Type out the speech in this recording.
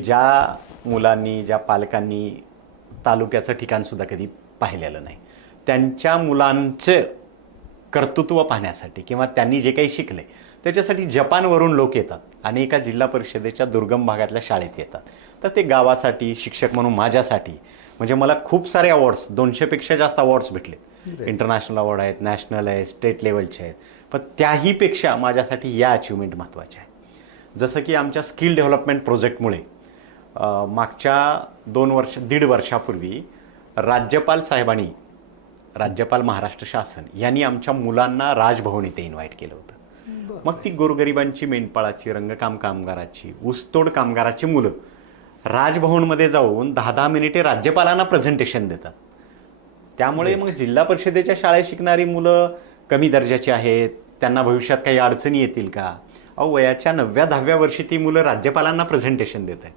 ज्या मुलांनी, ज्या पालकांनी तालुक्याचं ठिकाणसुद्धा कधी पाहिलेलं नाही, त्यांच्या मुलांचं कर्तृत्व पाहण्यासाठी किंवा त्यांनी जे काही शिकले त्याच्यासाठी जपानवरून लोक येतात आणि एका जिल्हा परिषदेच्या दुर्गम भागातल्या शाळेत येतात. तर ते गावासाठी, शिक्षक म्हणून माझ्यासाठी, म्हणजे मला खूप सारे अवॉर्ड्स, 200पेक्षा जास्त अवॉर्ड्स भेटले. इंटरनॅशनल अवॉर्ड आहेत, नॅशनल आहे, स्टेट लेवलचे आहेत. पण त्याहीपेक्षा माझ्यासाठी या अचिव्हमेंट महत्त्वाच्या आहे. जसं की आमच्या स्किल डेव्हलपमेंट प्रोजेक्टमुळे मागच्या 1.5 वर्षापूर्वी राज्यपाल साहेबांनी, राज्यपाल महाराष्ट्र शासन यांनी आमच्या मुलांना राजभवन इथे इन्व्हाइट केलं होतं. मग ती गोरगरिबांची, मेंढपाळाची, रंगकाम कामगाराची, ऊसतोड कामगाराची मुलं राजभवनमध्ये जाऊन 10-10 मिनिटे राज्यपालांना प्रेझेंटेशन देतात. त्यामुळे मग जिल्हा परिषदेच्या शाळेत शिकणारी मुलं कमी दर्जाची आहेत, त्यांना भविष्यात काही अडचणी येतील का? अहो, वयाच्या 9व्या-10व्या वर्षी ती मुलं राज्यपालांना प्रेझेंटेशन देत आहेत.